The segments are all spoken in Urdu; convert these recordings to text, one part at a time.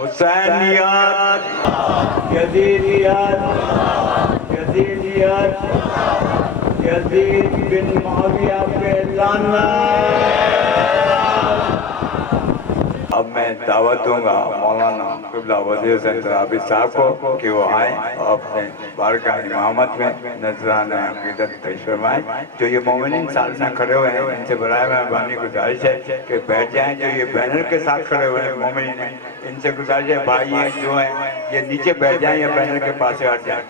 حسینیت، یزیدیت، یزیدیت، یزید بن معاویہ پہ لعنت۔ اب میں دعوت دوں گا مولانا قبلہ وزیر حسین عابد صاحب کو کہ وہ آئیں اور اپنے بارگاہ امامت میں نذرانہ عقیدت پیش فرمائیں۔ جو یہ مومنین ساتھ میں کھڑے ہوئے ہیں ان سے برائے مہربانی گزارش ہے کہ بیٹھ جائیں۔ جو یہ بینر کے ساتھ کھڑے ہوئے ہیں مومنین ہیں ان سے گزارش ہے بھائی جو ہیں یہ نیچے بیٹھ جائیں یا بینر کے پاس سے ہٹ جائیں۔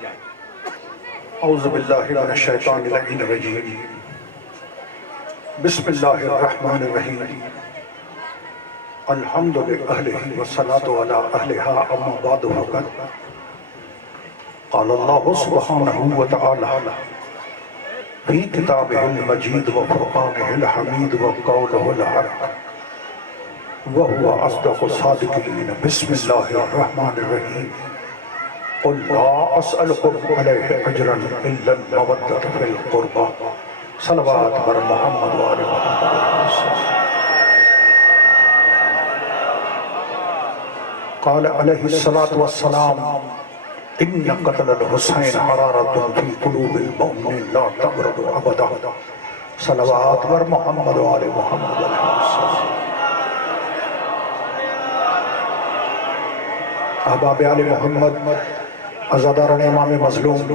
اعوذ باللہ من الشیطان اللعین الرجیم، بسم اللہ الرحمن الرحیم، الحمد للہ والصلاة علی اہلہا اما بعد وقت قال اللہ سبحانہ وتعالی فی کتابہ المجید و فرقانہ الحمید و قولہ الحق وہو اصدق الصادقین۔ بسم اللہ الرحمن الرحیم، قل لا اسألکم علیہ اجرا الا المودۃ فی القربى، صلوات بر محمد و آل محمد۔ قال علیہ الصلاة والسلام ان قتل الحسین حرارۃ فی قلوب المؤمنین لا تبرد ابدا، صلوات بر محمد و آل محمد۔ احباب آل محمد، عزاداران امام مظلوم،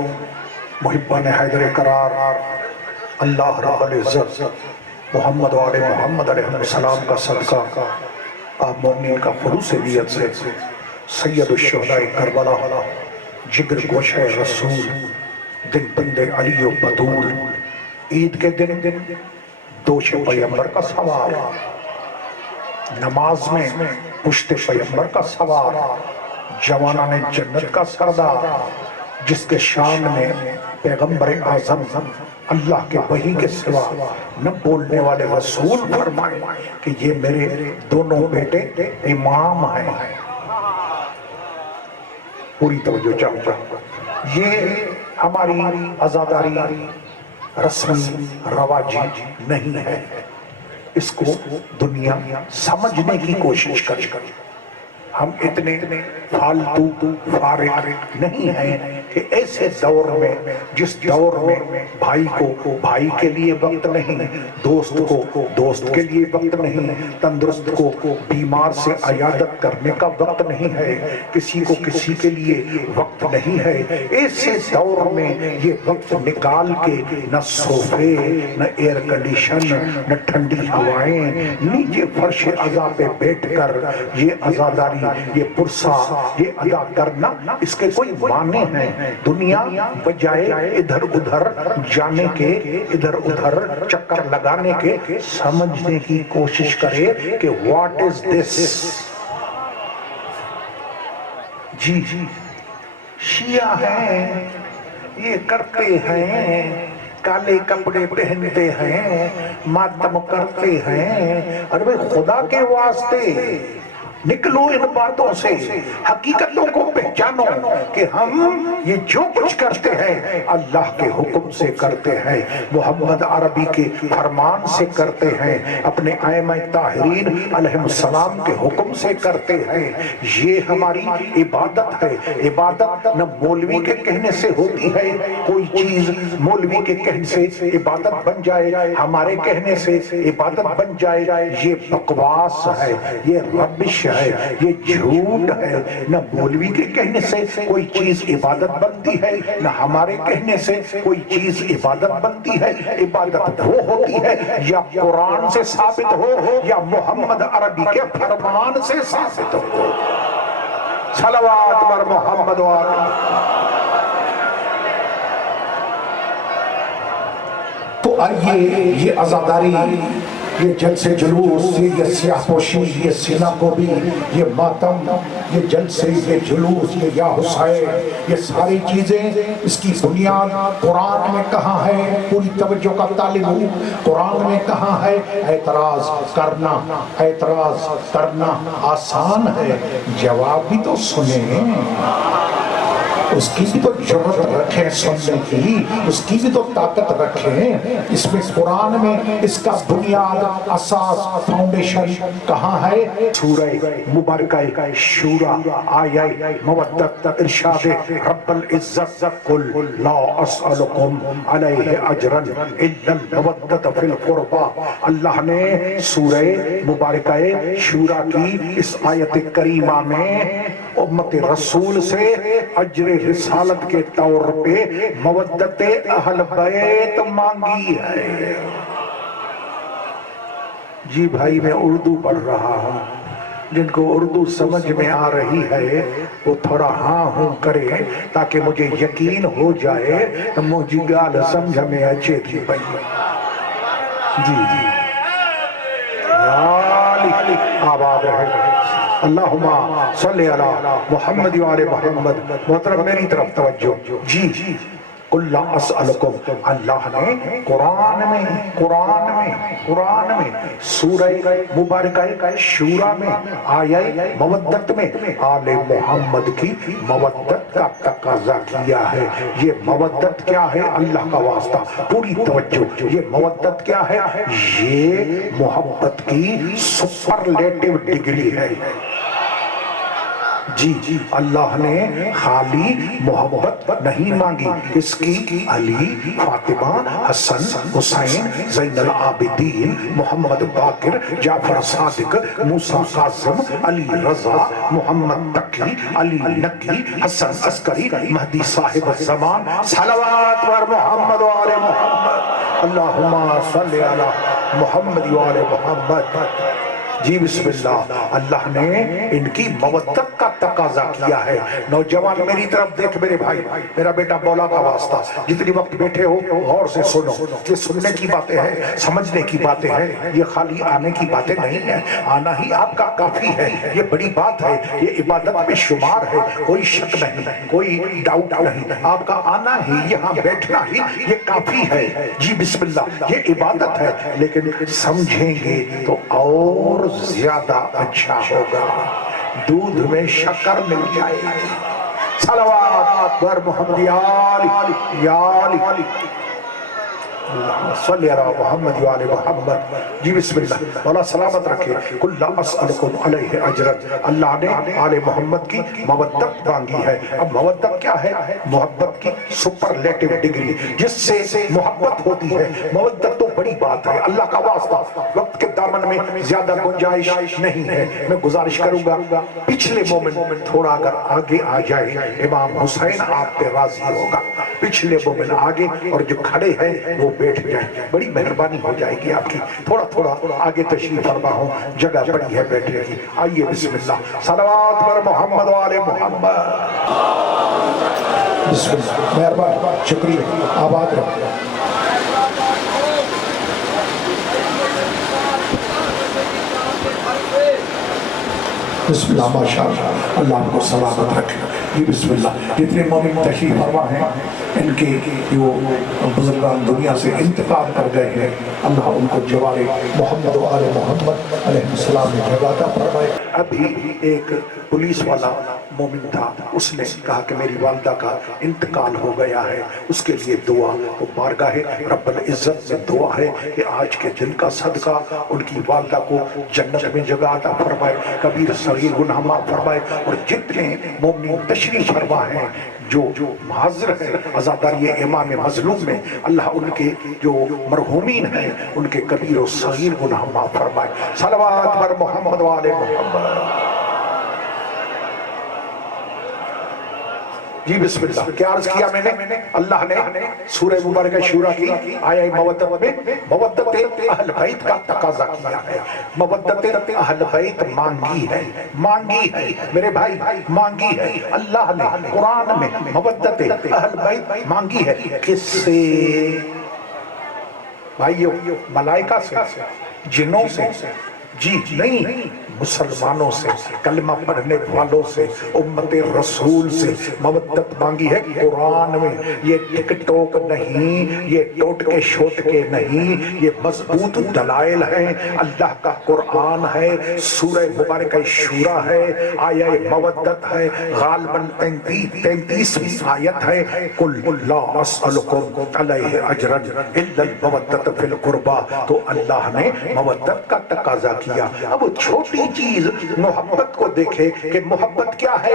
محبان حیدر قرار، اللہ رب العزت محمد و آل محمد علیہ السلام کا صدقہ آپ مومنین کا خلوص نیت سے سید الشہداء کربلا، جگر گوشہ رسول، دن بند علی و بطول، عید کے دن دوش پیغمبر کا سوار، نماز میں پشت پیغمبر کا سوار، جوانان جنت کا سردار، جس کے شان میں پیغمبر اعظم اللہ کے وحی کے سوا نہ بولنے والے رسول فرمائے کہ یہ میرے دونوں بیٹے امام ہیں۔ پوری توجہ چاہتا ہوں، یہ ہماری عزاداری رسمی رواجی نہیں ہے، اس کو دنیا سمجھنے کی کوشش کرے۔ ہم اتنے فالتو فارغ نہیں ہیں کہ ایسے دور میں، جس دور میں بھائی کو بھائی کے لیے وقت نہیں، دوست کو دوست کے لیے وقت نہیں، تندرست کو بیمار سے عیادت کرنے کا وقت نہیں ہے، کسی کو کسی کے لیے وقت نہیں ہے، ایسے دور میں یہ وقت نکال کے نہ صوفے، نہ ایئر کنڈیشن، نہ ٹھنڈی ہوائیں، نیچے فرش عزا پہ بیٹھ کر یہ عزاداری، یہ پرسا، یہ ادا کرنا، اس کے کوئی معنی ہیں۔ دنیا بجائے ادھر ادھر جانے کے، ادھر ادھر چکر لگانے کے، سمجھنے کی کوشش کرے کہ what is this؟ جی شیعہ ہیں، یہ کرتے ہیں، کالے کپڑے پہنتے ہیں، ماتم کرتے ہیں، اور بھئی خدا کے واسطے نکلو ان باتوں سے، حقیقتوں کو پہچانو کہ ہم یہ جو کچھ کرتے ہیں اللہ کے حکم سے کرتے ہیں، محمد عربی کے فرمان سے کرتے ہیں، اپنے ائمہ طاہرین علیہ السلام کے حکم سے کرتے ہیں۔ یہ ہماری عبادت ہے۔ عبادت نہ مولوی کے کہنے سے ہوتی ہے، کوئی چیز مولوی کے کہنے سے عبادت بن جائے، ہمارے کہنے سے عبادت بن جائے، یہ بکواس ہے، یہ ربش ہے، یہ جھوٹ ہے۔ نہ مولوی کے کہنے سے کوئی چیز عبادت بنتی ہے، نہ ہمارے کہنے سے کوئی چیز عبادت بنتی ہے۔ عبادت وہ ہوتی ہے یا قرآن سے ثابت ہو یا محمد عربی کے فرمان سے ثابت ہو۔ صلوات بر محمد و آل۔ تو آئیے یہ عزاداری، یہ جلسے جلوس، یہ سیاہ پوشی، یہ سینہ کوبی، یہ ماتم، یہ جلسے، یہ جلوس، یہ یا حسین، یہ ساری چیزیں، اس کی بنیاد قرآن میں کہاں ہے؟ پوری توجہ کا طالب ہوں، قرآن میں کہاں ہے؟ اعتراض کرنا آسان ہے، جواب بھی تو سنیں۔ اس کی بھی تو جرات رکھیں سننے کی، اس کی بھی تو طاقت رکھیں۔ اس میں قرآن میں اس کا بنیاد، اساس، فاؤنڈیشن کہاں ہے؟ سورہ مبارکہ شورا آیہ مودت، ارشاد رب العزت قل لا اسألکم علیہ اجرا الا المودت فی القربى۔ اللہ نے سورہ مبارکہ شورا کی اس آیت کریمہ میں امت رسول سے اجر رسالت کے طور پہ مودت اہل بیت مانگی ہے۔ جی بھائی میں اردو پڑھ رہا ہوں، جن کو اردو سمجھ میں آ رہی ہے وہ تھوڑا ہاں ہوں کرے تاکہ مجھے یقین ہو جائے مجھے گال سمجھ میں اچھے تھی بھائی۔ جی جی آباد رہے اللہم صلی علی محمد وآل محمد۔ محترم میری طرف توجہ، جی قل لا اسألکم، اللہ نے قرآن میں سورہ مبارکہ شورا میں آیہ مودت میں آل محمد کی مودت کا تقاضا کیا ہے۔ یہ مودت کیا ہے؟ اللہ کا واسطہ پوری توجہ، یہ مودت کیا ہے؟ یہ محبت کی سپرلیٹو ڈگری ہے۔ جی اللہ نے خالی محبت نہیں مانگی، اس کی علی، فاطمہ، حسن، حسین، زین العابدین، محمد باقر، جعفر صادق، موسیٰ کاظم، علی رضا، محمد تقی، علی نقی، حسن عسکری، مہدی صاحب الزمان، صلوات بر محمد و آل محمد، اللہم صلی علی محمد و آل محمد۔ جی بسم اللہ، اللہ نے ان کی مودت کا تقاضا کیا ہے۔ نوجوان میری طرف دیکھ میرے بھائی، میرا بیٹا مولا کا واسطہ، جتنی وقت بیٹھے ہو غور سے سنو، یہ سننے کی باتیں ہیں، سمجھنے کی باتیں ہیں، یہ خالی آنے کی باتیں نہیں ہیں، آنا ہی آپ کا کافی ہے، یہ بڑی بات ہے، یہ عبادت میں شمار ہے، کوئی شک نہیں، کوئی ڈاؤٹ نہیں، آپ کا آنا ہی، یہاں بیٹھنا ہی یہ کافی ہے۔ جی بسم اللہ، یہ عبادت ہے، لیکن سمجھیں گے تو اور زیادہ اچھا ہوگا، دودھ میں شکر مل جائے گی۔ صلوات بر محمد یا علی اللہم صلی علی محمد وآل محمد۔ جی بسم اللہ، مولا سلامت رکھے۔ قل لا اسألکم علیہ اجرا، اللہ نے آل محمد کی مودت مانگی ہے۔ اب مودت کیا ہے؟ محبت کی سپرلیٹو ڈگری، جس سے محبت ہوتی ہے۔ مودت تو بڑی بات ہے، اللہ کا واسطہ وقت کے دامن میں زیادہ گنجائش نہیں ہے، میں گزارش کروں گا پچھلے مومن تھوڑا اگر آگے آ جائے، امام حسین آپ پہ راضی ہوگا۔ پچھلے مومن آگے اور جو کھڑے ہیں وہ بیٹھ جائیں، بڑی مہربانی ہو جائے گی آپ کی۔ تھوڑا تھوڑا آگے تشریف فرما ہوں، جگہ پڑی ہے بیٹھنے کی۔ آئیے بسم اللہ، صلوات بر محمد و آل محمد۔ بسم اللہ، مہربان، شکریہ، آباد رہو۔ بسم اللہ، ماشاءاللہ، اللہ آپ کو سلامت رکھے۔ جی بسم اللہ، جتنے مومن تشریف فرما ہیں، ان کے جو بزرگان دنیا سے انتقال کر گئے ہیں، اللہ ان کو جوار محمد و آل محمد علیہ السلام میں جگہ عطا فرمائے۔ ابھی ایک پولیس والا مومن تھا، اس نے کہا کہ میری والدہ کا انتقال ہو گیا ہے، اس کے لیے دعا۔ وہ بارگاہ رب العزت سے دعا ہے کہ آج کے دن کا صدقہ ان کی والدہ کو جنت میں جگہ عطا فرمائے، کبیر صغیر گناہ معاف فرمائے، اور جتنے مومن تشریف فرما ہیں جو حاضر ہے عزاداری امام مظلوم میں، اللہ ان کے جو مرحومین ہیں ان کے کبیر و صغیر گناہ معاف فرمائے۔ صلوات بر محمد و آل محمد۔ جی بسم اللہ، کیا عرض کیا میں نے؟ اللہ نے سورہ مبارکہ شورا کی آیہ مودت میں مودت اہل بیت کا تقاضا کیا ہے۔ مودت اہل بیت مانگی ہے میرے بھائی، مانگی ہے اللہ نے قرآن میں۔ مودت اہل بیت مانگی ہے کس سے؟ بھائیو، ملائکہ سے، جنوں سے، جی نہیں، مسلمانوں سے، کلمہ پڑھنے والوں سے، امت رسول سے مودت مانگی ہے قرآن میں۔ یہ ٹک ٹوک نہیں، یہ ٹوٹ کے شوٹ کے نہیں، یہ مضبوط دلائل ہیں۔ اللہ کا قرآن ہے، سورہ مبارکہ شورا ہے، آیہ مودت ہے، غالباً 33ویں آیت ہے۔ قل لا اسألکم علیہ اجرا الا المودۃ فی القربى۔ تو اللہ نے مودت کا تقاضا کیا۔ اب چھوٹی چیز محبت کو دیکھے کہ محبت کیا ہے،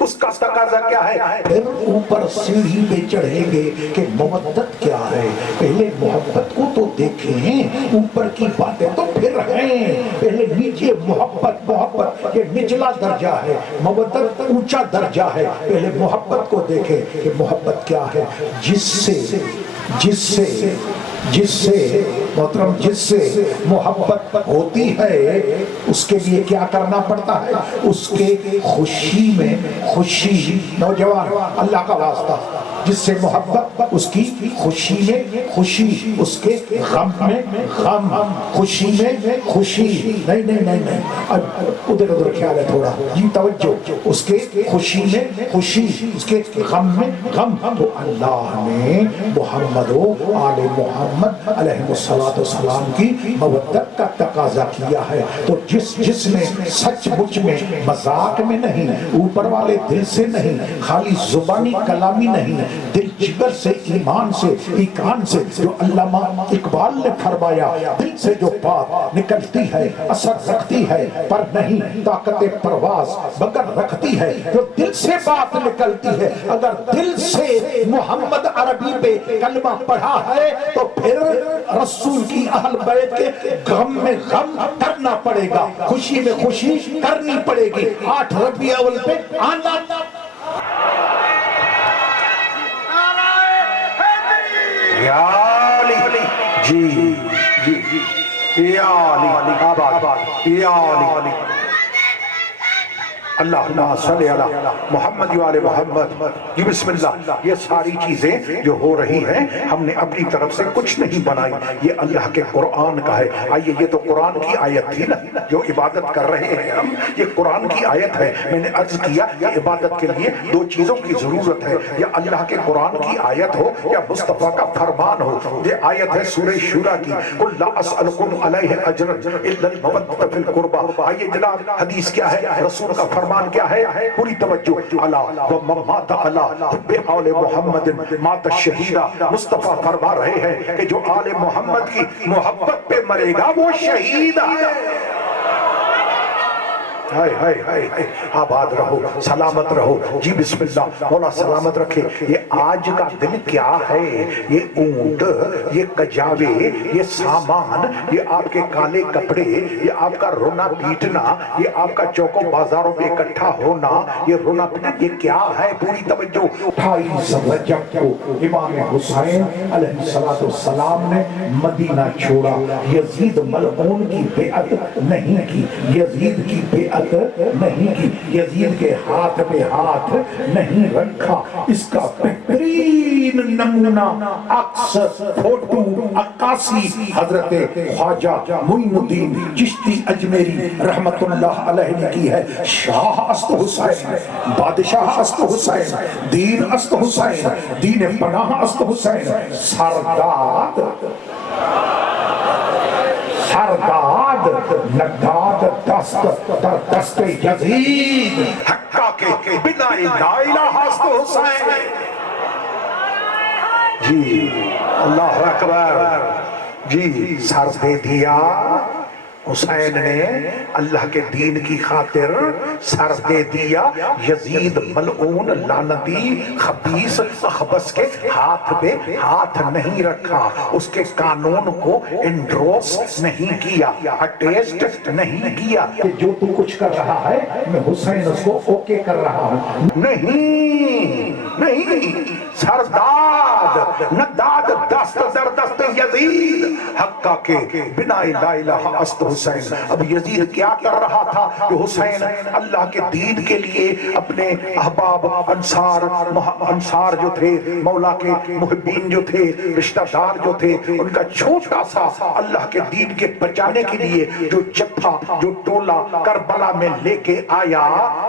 اس کا تقاضا کیا ہے، پھر اوپر سیڑھی پہ چڑھیں گے کہ مودت کیا ہے۔ پہلے محبت کو تو دیکھیں، اوپر کی باتیں تو پھر ہیں، پہلے نیچے محبت یہ نچلا درجہ ہے، مودت اونچا درجہ ہے۔ پہلے محبت کو دیکھیں کہ محبت کیا ہے، جس سے محترم جس سے محبت ہوتی ہے اس کے لیے کیا کرنا پڑتا ہے، اس کے خوشی میں خوشی، نوجوان اللہ کا واسطہ، جس سے محبت اس کی خوشی میں خوشی، اس کے غم میں غم، خوشی میں خوشی، نہیں اب ادھر خیال ہے تھوڑا، جی توجہ، اس کے خوشی میں خوشی، اس کے غم میں غم۔ تو اللہ نے محمد و آل محمد علیہ السلام کی مودت کا تقاضا کیا ہے۔ تو جس نے سچ مچ میں مذاق میں نہیں، اوپر والے دل سے نہیں، خالی زبانی کلامی نہیں، دل جگر سے، ایمان سے، ایقان سے، جو علامہ اقبال نے فرمایا، دل سے جو بات نکلتی ہے اثر رکھتی ہے پر نہیں طاقت پرواز مگر رکھتی ہے۔ جو دل سے بات نکلتی ہے، اگر دل سے محمد عربی پہ کلمہ پڑھا ہے تو پھر رسول کی اہل بیت کے غم میں غم کرنا پڑے گا، خوشی میں خوشی کرنی پڑے گی۔ 8 ربیع الاول پہ آنا، یا علی، جی یا علی، آباد یا علی، اللہ صلی علی محمد و آل محمد۔ جی بسم اللہ۔ یہ ساری چیزیں جو ہو رہی ہیں ہم نے اپنی طرف سے کچھ نہیں بنائی، یہ اللہ کے قرآن کا ہے۔ آئیے، یہ تو قرآن کی آیت تھی نا جو عبادت کر رہے ہیں ہم، یہ قرآن کی آیت ہے۔ میں نے عرض کیا یہ عبادت کے لیے 2 چیزوں کی ضرورت ہے، یا اللہ کے قرآن کی آیت ہو یا مصطفیٰ کا فرمان ہو۔ یہ آیت ہے سورہ شورا کی، قل لا اسألکم علیہ اجرا الا المودۃ فی القربى۔ آئیے جناب، حدیث کیا ہے، رسول کا فرمان کیا ہے، پوری توجہ، الا ومن مات علی حب آل محمد مات شہیدا۔ مصطفیٰ فرما رہے ہیں کہ جو آل محمد کی محبت پہ مرے گا وہ شہید ہے۔ آباد رہو، سلامت رہو، جی بسم اللہ، مولا سلامت رکھے۔ یہ آج کا دن کیا ہے، یہ اونٹ، یہ کجاوے، یہ سامان، یہ آپ کے کالے کپڑے، یہ آپ کا رونا پیٹنا، یہ آپ کا چوکوں بازاروں پہ اکٹھا ہونا، یہ رونا پیٹنا، یہ کیا ہے، پوری توجہ۔ 28 رجب کو امام حسین علیہ السلام نے مدینہ چھوڑا، یزید ملعون کی بیعت نہیں کی، یزید کی بیعت نہیں کی، یزید کے ہاتھ پہ ہاتھ نہیں رکھا۔ اس کا بہترین نمونہ عکس، فوٹو، عکاسی حضرت خواجہ معین الدین چشتی اجمیری رحمت اللہ علیہ نے کی ہے۔ شاہ است حسین، بادشاہ است حسین، دین است حسین، دین پناہ است حسین، سرداد نگاد دست در دست یزید، حقا کے بنا لا الہ است حسین۔ جی اللہ اکبر، جی سر دے دیا حسین نے، اللہ کے دین کی خاطر سر دے دیا۔ یزید ملعون لعنتی خبیث اخبث کے ہاتھ پہ ہاتھ نہیں رکھا، اس کے قانون کو انڈروس نہیں کیا، اٹیسٹ نہیں کیا کہ جو تو کچھ کر رہا ہے میں حسین اس کو اوکے کر رہا ہوں، نہیں، سرداد نداد دست دست در دست یزید حقا کے بنا لا الہ است حسین. اب یزید کیا کر رہا تھا کہ حسین اللہ کے دین کے لیے اپنے احباب انصار جو تھے، مولا کے محبین جو تھے، رشتہ دار جو تھے، ان کا چھوٹا سا اللہ کے دین کے بچانے کے لیے جو جتھا، جو ٹولہ کربلا میں لے کے آیا.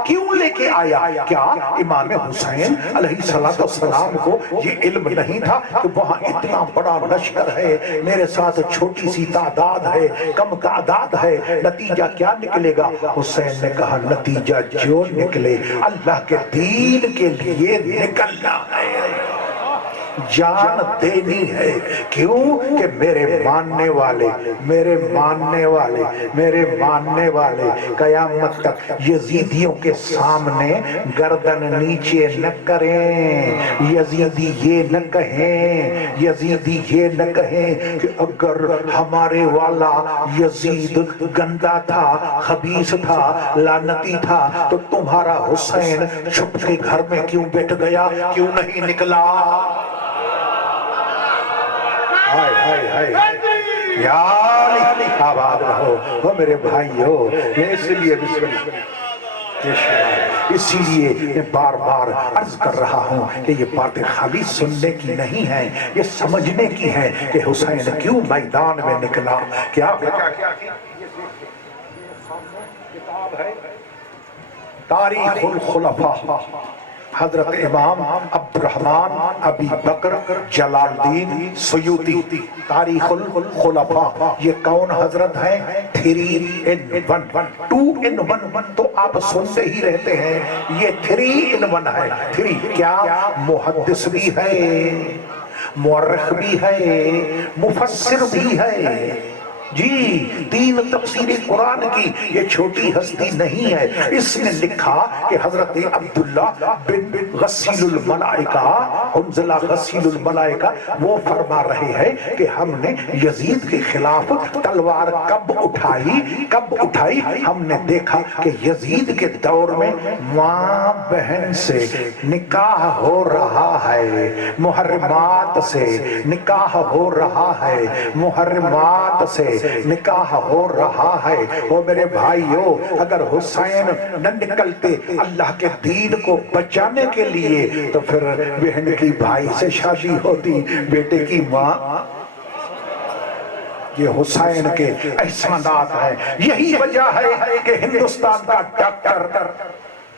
کیوں لے کے آیا؟ کیا امام حسین علیہ السلام کو یہ علم نہیں تھا کہ وہاں اتنا بڑا لشکر ہے، میرے ساتھ چھوٹی سی تعداد ہے، کم تعداد ہے، نتیجہ کیا نکلے گا؟ حسین نے کہا نتیجہ جو نکلے اللہ کے دین کے لیے نکلنا ہے، جان دینی ہے. کیوں کہ میرے ماننے والے قیامت تک یزیدیوں کے سامنے گردن نیچے نہ کریں. یزیدی یہ نہ کہیں کہ اگر ہمارے والا یزید گندا تھا، خبیث تھا، لعنتی تھا، تو تمہارا حسین چھپ کے گھر میں کیوں بیٹھ گیا، کیوں نہیں نکلا؟ یا علی آباد رہو. وہ میرے بھائیو، اسی لیے میں بار بار عرض کر رہا ہوں کہ یہ باتیں خالی سننے کی نہیں ہیں، یہ سمجھنے کی ہیں کہ حسین کیوں میدان میں نکلا. کیا کتاب ہے تاریخ الخلفاء، حضرت امام عبد الرحمن ابی بکر جلال الدین سیوطی. تاریخ الخلفاء یہ کون حضرت ہیں؟ 3-in-1 2-in-1 تو آپ سنتے ہی رہتے ہیں، یہ 3-in-1 ہے. 3 کیا؟ محدث بھی ہے، مورخ بھی ہے، مفسر بھی ہے. جی 3 تفسیر قرآن کی یہ چھوٹی ہستی نہیں ہے. اس نے لکھا کہ حضرت عبداللہ بن غسیل الملائکہ، حنظلہ غسیل الملائکہ، وہ فرما رہے ہیں کہ ہم نے یزید کے خلاف تلوار کب اٹھائی ہم نے دیکھا کہ یزید کے دور میں ماں بہن سے نکاح ہو رہا ہے، محرمات سے نکاح ہو رہا ہے، محرمات سے نکاح ہو رہا ہے. وہ میرے بھائیو، اگر حسین نہ نکلتے اللہ کے دین کو بچانے کے لیے تو پھر بہن کی بھائی سے شادی ہوتی، بیٹے کی ماں. یہ حسین کے احسانات ہیں. یہی وجہ ہے کہ ہندوستان کا ڈاکٹر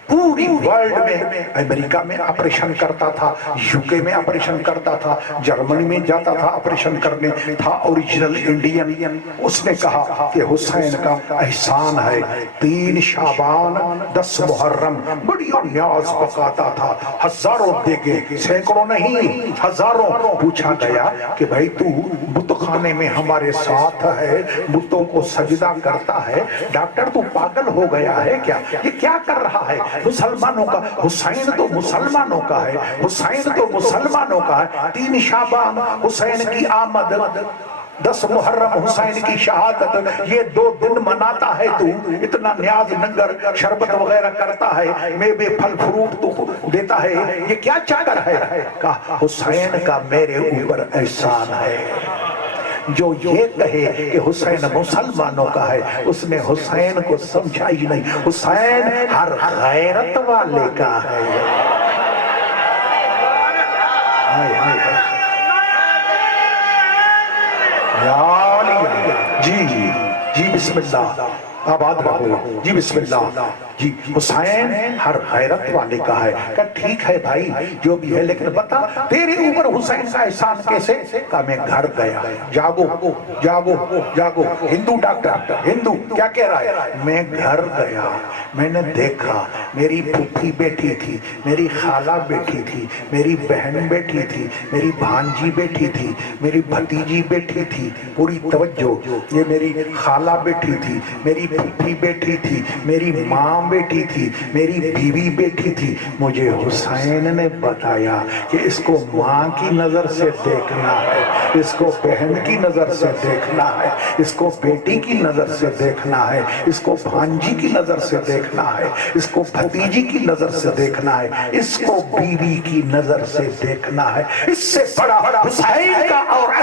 پوری ورلڈ میں، امریکہ میں آپریشن کرتا تھا، یوکے میں آپریشن کرتا تھا، جرمنی میں جاتا تھا آپریشن کرنے، تھا اوریجنل انڈین. اس نے کہا کہ حسین کا احسان ہے. 3 شعبان 10 محرم بڑی نیاز پکاتا تھا، ہزاروں دیگے، سینکڑوں نہیں، ہزاروں. پوچھا گیا کہ بھائی تو بت خانے میں ہمارے ساتھ ہے، بتوں کو سجدہ کرتا ہے، ڈاکٹر تو پاگل ہو گیا ہے کیا؟ یہ کیا کر رہا ہے؟ مسلمانوں کا حسین تو مسلمانوں کا ہے، حسین تو مسلمانوں کا ہے. 3 شعبان حسین کی آمد، 10 محرم حسین کی شہادت، یہ 2 دن مناتا ہے. تو اتنا نیاز ننگر شربت وغیرہ کرتا ہے، میوے پھل فروٹ تو دیتا ہے، یہ کیا چاکر ہے؟ کہا حسین کا میرے اوپر احسان ہے. جو یہ کہے کہ حسین مسلمانوں کا ہے، اس نے حسین کو سمجھا ہی نہیں. حسین ہر غیرت والے کا ہے. جی بسم اللہ، آباد رہو. جی بسم اللہ. جی حسین ہر غیرت والے کا ہے. کہ ٹھیک ہے بھائی جو بھی ہے، لیکن بتا تیرے اوپر حسین کا احسان کیسے؟ کہا میں گھر گیا. جاگو جاگو جاگو. ہندو ڈاکٹر، ہندو کیا کہہ رہا ہے؟ میں گھر گیا، میں نے دیکھا میری پھوپھی بیٹھی تھی، میری خالہ بیٹھی تھی، میری بہن بیٹھی تھی، میری بھانجی بیٹھی تھی، میری بھتیجی بیٹھی تھی. پوری توجہ، یہ میری خالہ بیٹھی تھی، میری پھوپھی بیٹھی تھی، میری ماں بیٹھی تھی، میری بیوی بیٹھی تھی. مجھے حسین نے بتایا کہ اس کو ماں کی نظر سے دیکھنا ہے، اس کو بہن کی نظر سے دیکھنا ہے، اس کو بیٹی کی نظر سے دیکھنا ہے، اس کو بھانجی کی نظر سے دیکھنا ہے، اس کو بھتیجی کی نظر سے دیکھنا ہے، اس کو بیوی کی نظر سے دیکھنا ہے. اس سے بڑا حسین کا اور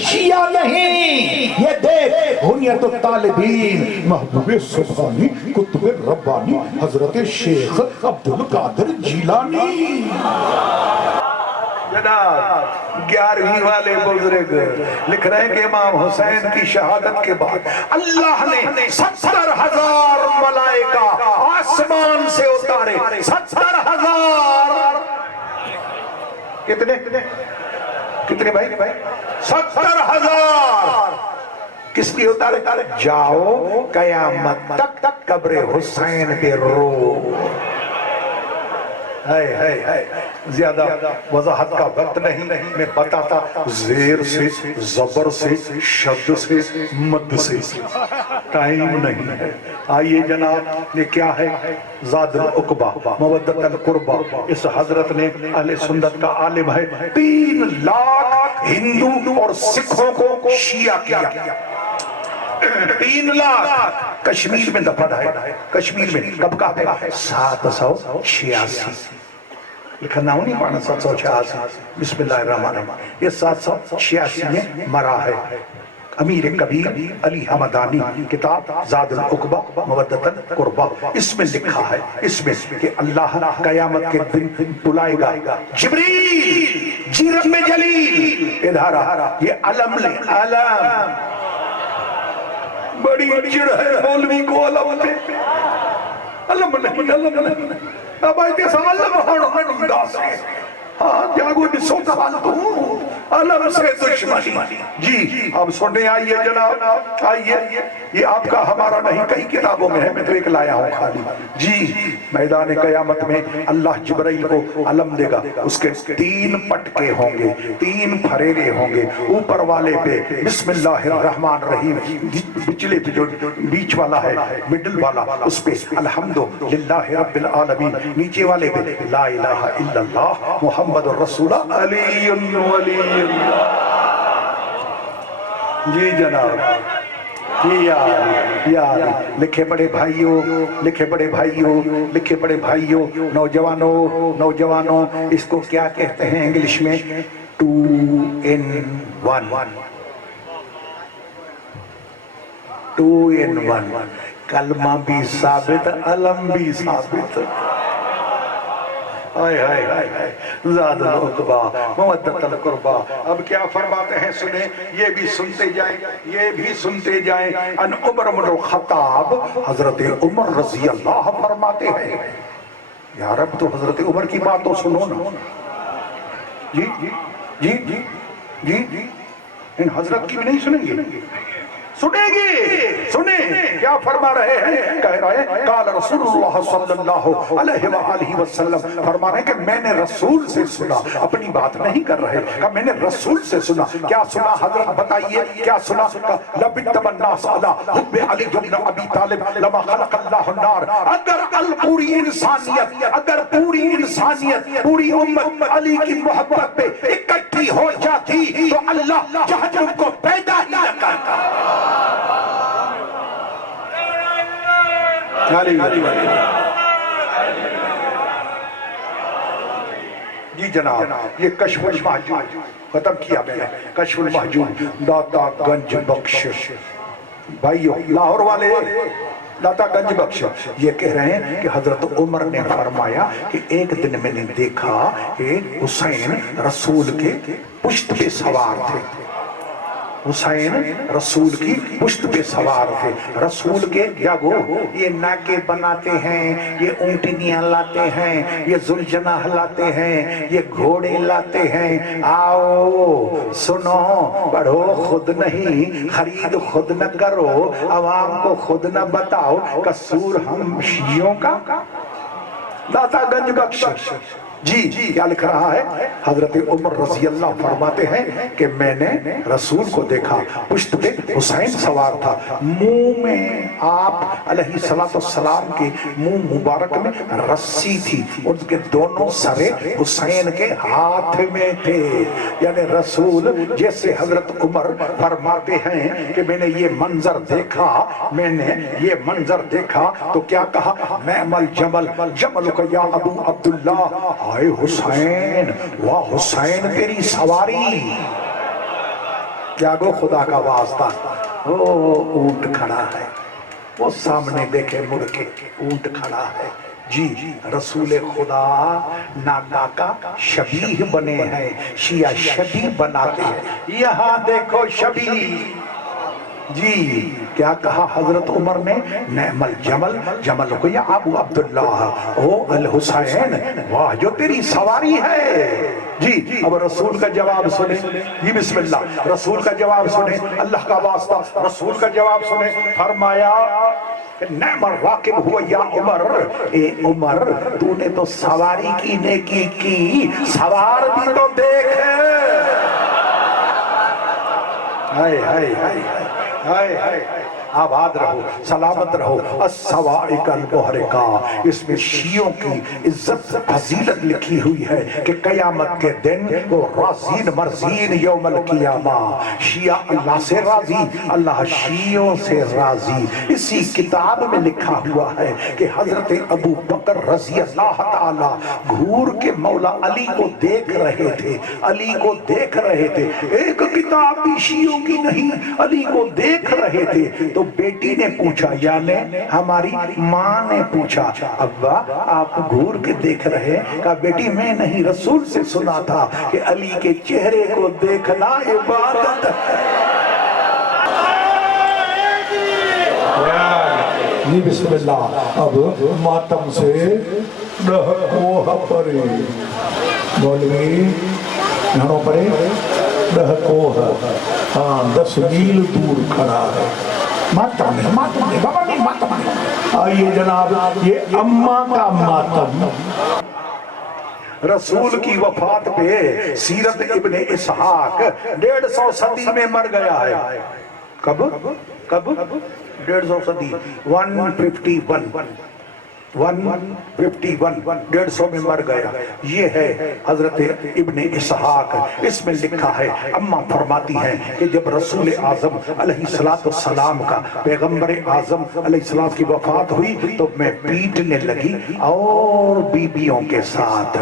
شیعہ نہیں، یہ دیکھ غنیت الطالبین محبوب سبحانی قطب ربانی حضرت شیخ عبدالقادر جیلانی۔ جناب 11ویں والے بزرگ لکھ رہے ہیں کہ امام حسین کی شہادت کے بعد اللہ نے 70,000 ملائکہ آسمان سے اتارے۔ 70,000 کتنے بھائی 70,000 کس لیے اتارے؟ جاؤ قیامت تک قبر حسین پہ رو۔ زیادہ وضاحت کا وقت نہیں، میں بتاتا زیر سے، زبر سے، شد سے، مد سے، ٹائم نہیں ہے۔ آئیے جناب، یہ کیا ہے؟ زاد العقبہ مودت القربہ۔ اس حضرت نے اہل سنت کا عالم ہے، 3 لاکھ ہندو اور سکھوں کو شیعہ کیا۔ 3 لاکھ کشمیر میں دفن ہے۔ کشمیر میں کب کا ہے؟ 786۔ لکھا نہ نہیں پڑھنا 786۔ بسم اللہ الرحمن الرحیم۔ یہ 786 میں مرا ہے۔ امیر کبیر علی حمدانی کتاب زاد العقبہ مودت القربہ، اس میں لکھا ہے، اس میں کہ اللہ قیامت کے دن بلائے گا جبریل جی رب جلیل ادھر یہ علم لے، علم بڑی چڑ ہے مولوی کو علم پہ، علم نہیں، علم نہیں، اب آئیتے سا علم ہاں دا سے، ہاں جاگو نسو کا حال تو علم سے دشمنی۔ جی اب سننے آئیے جناب، آئیے، یہ آپ کا ہمارا نہیں، کئی کتابوں میں ہے، میں تو ایک لایا ہوں خالی۔ جی میدان قیامت میں اللہ جبرائیل کو علم دے گا، اس کے 3 پٹکے ہوں گے، 3 پھریرے ہوں گے، اوپر والے پہ بسم اللہ الرحمن الرحیم، پچھلے پہ جو بیچ والا ہے، مڈل والا، اس پہ الحمدللہ رب العالمین، نیچے والے پہ لا الہ الا اللہ محمد الرسول علی ولی اللہ۔ جی جناب، یا لکھے بڑے بھائیوں، لکھے بڑے بھائیوں، لکھے بڑے بھائیوں، نوجوانوں، اس کو کیا کہتے ہیں انگلش میں؟ 2 in 1، 2 in 1، کلمہ بھی ثابت، علم بھی ثابت۔ زاد العقبہ مودت القربہ۔ اب کیا فرماتے ہیں سنیں، یہ بھی سنتے جائیں، یہ بھی سنتے جائیں۔ ان عمر بن الخطاب، حضرت عمر رضی اللہ فرماتے ہیں، یا رب تو حضرت عمر کی بات تو سنو نا۔ جی جی جی جی جی جی ان حضرت کی بھی نہیں سنیں گے، سنیں گے، سنیں کیا فرما رہے ہیں؟ کہہ رہے ہیں قال رسول اللہ صلی اللہ علیہ وآلہ وسلم، فرما رہے ہیں کہ میں نے رسول سے سنا، اپنی بات نہیں کر رہے، کہ میں نے رسول سے سنا۔ کیا سنا حضرت بتائیے، کیا سنا؟ لَبِتَّمَ النَّاسَ عَلَىٰ حُبِّ عَلِيِّ بْنِ أَبِي طَالِبٍ لَمَا خَلَقَ اللَّهُ النَّارَ۔ اگر پوری انسانیت، اگر پوری انسانیت، پوری امت علی کی محبت پہ اکٹھی ہو جاتی تو اللہ جہنم کو پیدا ہی نہ کرتا۔ جی جناب، یہ کشف المحجوب ختم کیا میں نے، کشف المحجوب داتا گنج بخش بھائیو، لاہور والے داتا گنج بخش یہ کہہ رہے ہیں کہ حضرت عمر نے فرمایا کہ ایک دن میں نے دیکھا کہ حسین رسول کے پشت پہ سوار تھے، حسین رسول کی پشت پہ سوار تھے۔ رسول کے کیا گو یہ ناکے بناتے ہیں، یہ اونٹنیاں لاتے ہیں، یہ ذوالجناح لاتے ہیں، یہ گھوڑے لاتے ہیں۔ آؤ سنو، پڑھو خود نہیں، خرید خود نہ کرو، عوام کو خود نہ بتاؤ، قصور ہم شیعوں کا۔ داتا گنج بخش جی کیا لکھ رہا ہے؟ حضرت عمر رضی اللہ فرماتے ہیں کہ میں نے رسول کو دیکھا، پشت پہ حسین سوار تھا، منہ میں آپ علیہ السلام کے منہ مبارک میں رسی تھی، ان کے دونوں سرے حسین کے ہاتھ میں تھے۔ یعنی رسول جیسے حضرت عمر فرماتے ہیں کہ میں نے یہ منظر دیکھا، میں نے یہ منظر دیکھا تو کیا کہا؟ نعم الجمل جملک یا ابو عبداللہ، اے حسین، واہ حسین تیری سواری، جاگو خدا کا واسطہ. وہ اونٹ کھڑا ہے, وہ سامنے دیکھے مڑ کے اونٹ کھڑا ہے. جی رسول خدا ناکا شبیہ بنے ہیں, شیعہ شبیہ بناتے ہیں. یہاں دیکھو شبیہ. جی کیا کہا حضرت عمر نے؟ نعم الجمل جمل کو یا ابو عبداللہ او الحسین, واہ جو تیری سواری ہے. جی اب رسول کا جواب سنیں. جی بسم اللہ, رسول کا جواب سنیں, اللہ کا واسطہ رسول کا جواب سنیں. فرمایا نعم الراکب ہوا یا عمر, اے عمر تو نے تو سواری کی نیکی کی, سوار بھی تو دیکھ. ہائے ہائے ہائے ہائے ہائے, آباد رہو, سلامت رہو. السوائق المحرقہ, اس میں شیعوں کی عزت فضیلت لکھی ہوئی ہے کہ قیامت کے دن وہ رازین مرزین یوم القیامہ, شیعہ اللہ سے راضی, اللہ شیعوں سے راضی. اسی کتاب میں لکھا ہوا ہے کہ حضرت ابو بکر رضی اللہ تعالی گھور کے مولا علی کو دیکھ رہے تھے, علی کو دیکھ رہے تھے. ایک کتاب بھی شیعوں کی نہیں, علی کو دیکھ رہے تھے. تو بیٹی نے پوچھا, یعنی ہماری ماں نے پوچھا, ابا آپ گھور کے دیکھ رہے؟ کہا بیٹی میں نہیں, رسول سے سنا تھا کہ علی کے چہرے کو دیکھنا عبادت ہے. جی بسم اللہ. اب ماتم سے ڈہکوہ پرے, مولوی گھروں پرے ڈہکوہ, ہاں 10 میل دور کھڑا ہے. ماتم ہے, ماتم ہے بابا, نہیں ماتم ہے. آئیے جناب, یہ اماں کا ماتم. رسول کی وفات پہ سیرت ابن اسحاق 150 صدی میں مر گیا ہے. کب 150 صدی 151 150 میں مر گیا. یہ ہے حضرت ابن اسحاق. اس میں لکھا ہے, اماں فرماتی ہیں کہ جب رسول اعظم علیہ السلام کا, پیغمبر اعظم علیہ السلام کی وفات ہوئی تو میں پیٹنے لگی اور بیبیوں کے ساتھ.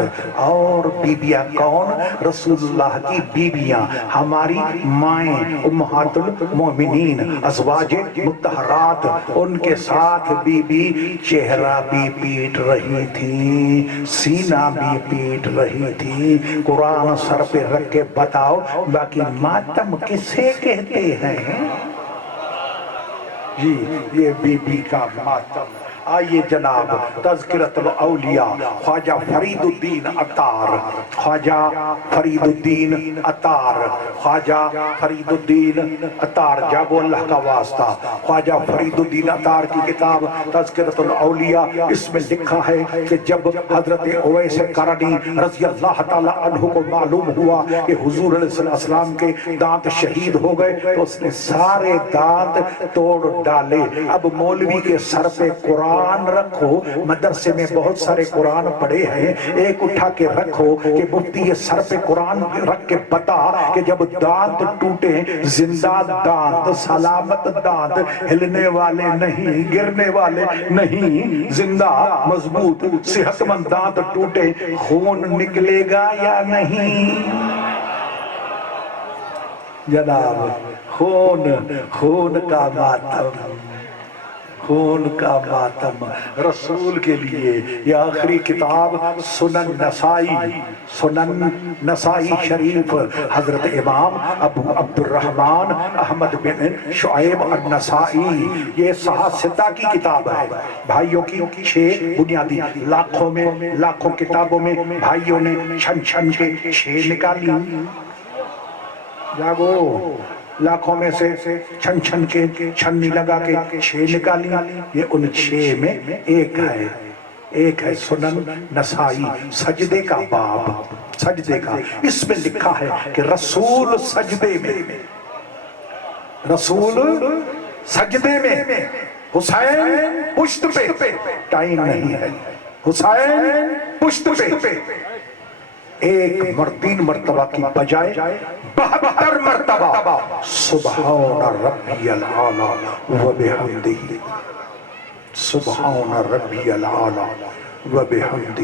اور بیبیاں کون؟ رسول اللہ کی بیبیاں, ہماری مائیں امہات المومنین ازواج مطہرات, ان کے ساتھ بی بی چہرہ بھی پیٹ رہی تھی, سینہ بھی پیٹ رہی تھی. قرآن سر پہ رکھ کے بتاؤ باقی ماتم کسے کہتے ہیں؟ جی یہ بی بی کا ماتم. آئیے جناب, تذکرۃ الاولیاء خواجہ فرید الدین عطار, خواجہ فرید الدین عطار, خواجہ فرید الدین عطار, جاگو اللہ کا واسطہ. خواجہ فرید الدین عطار کی کتاب تذکرۃ الاولیاء, اس میں لکھا ہے کہ جب حضرت اویس قرنی رضی اللہ تعالیٰ عنہ کو معلوم ہوا کہ حضور علیہ السلام کے دانت شہید ہو گئے تو اس نے سارے دانت توڑ ڈالے. اب مولوی کے سر پہ قرآن رکھو, مدرسے میں بہت سارے قرآن پڑھے ہیں, ایک اٹھا کے رکھو کہ مفتی سر پہ قرآن رکھ کے بتا کہ جب دانت ٹوٹے, زندہ دانت, سلامت دانت, ہلنے والے نہیں, گرنے والے نہیں, زندہ مضبوط صحت مند دانت ٹوٹے, خون نکلے گا یا نہیں؟ جناب خون کا ماتم, خون کا ماتم رسول کے لیے. یہ آخری کتاب سنن نسائی شریف, حضرت امام ابو عبد الرحمن احمد بن شعیب النسائی, یہ ستہ کی کتاب ہے. بھائیوں کی 6 بنیادی, لاکھوں کتابوں میں بھائیوں نے چھن کے 6 نکالی. جاگو, لاکھوں میں سے چھن کے چھنی لگا کے 6 نکالی. یہ ان 6 میں ایک ہے سنن نسائی, سجدے کا باب, سجدے کا. اس میں لکھا ہے کہ رسول سجدے میں, حسین پشت پہ, ٹائم نہیں ہے, حسین پشت پہ, 3 مرتبہ کی بجائے 72 مرتبہ سبحان ربی العالی و بحمدہ, سبحان ربی العالی و بحمدہ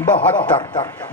72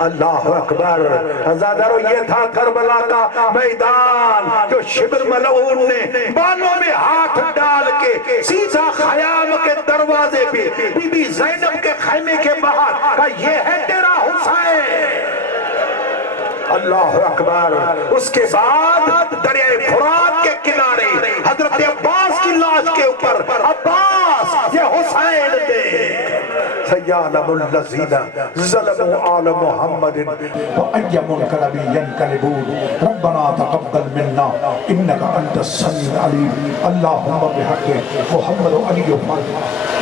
اللہ اکبر زادرو یہ تھا کربلا کا میدان جو شبر ملعون نے بالوں میں ہاتھ ڈال کے سیدھا خیام کے دروازے پہ بی بی زینب کے خیمے کے باہر کہا یہ ہے تیرا حسین. اللہ اکبر. اس کے بعد دریائے فرات کے کنارے حضرت عباس کی لاش کے اوپر عباس یہ حسین دیکھ سیعلم الذین ظلموا آل محمد وأي منقلب ينقلبون ربنا تقبل منا إنك أنت السميع العليم اللهم بحق محمد وعلي محمد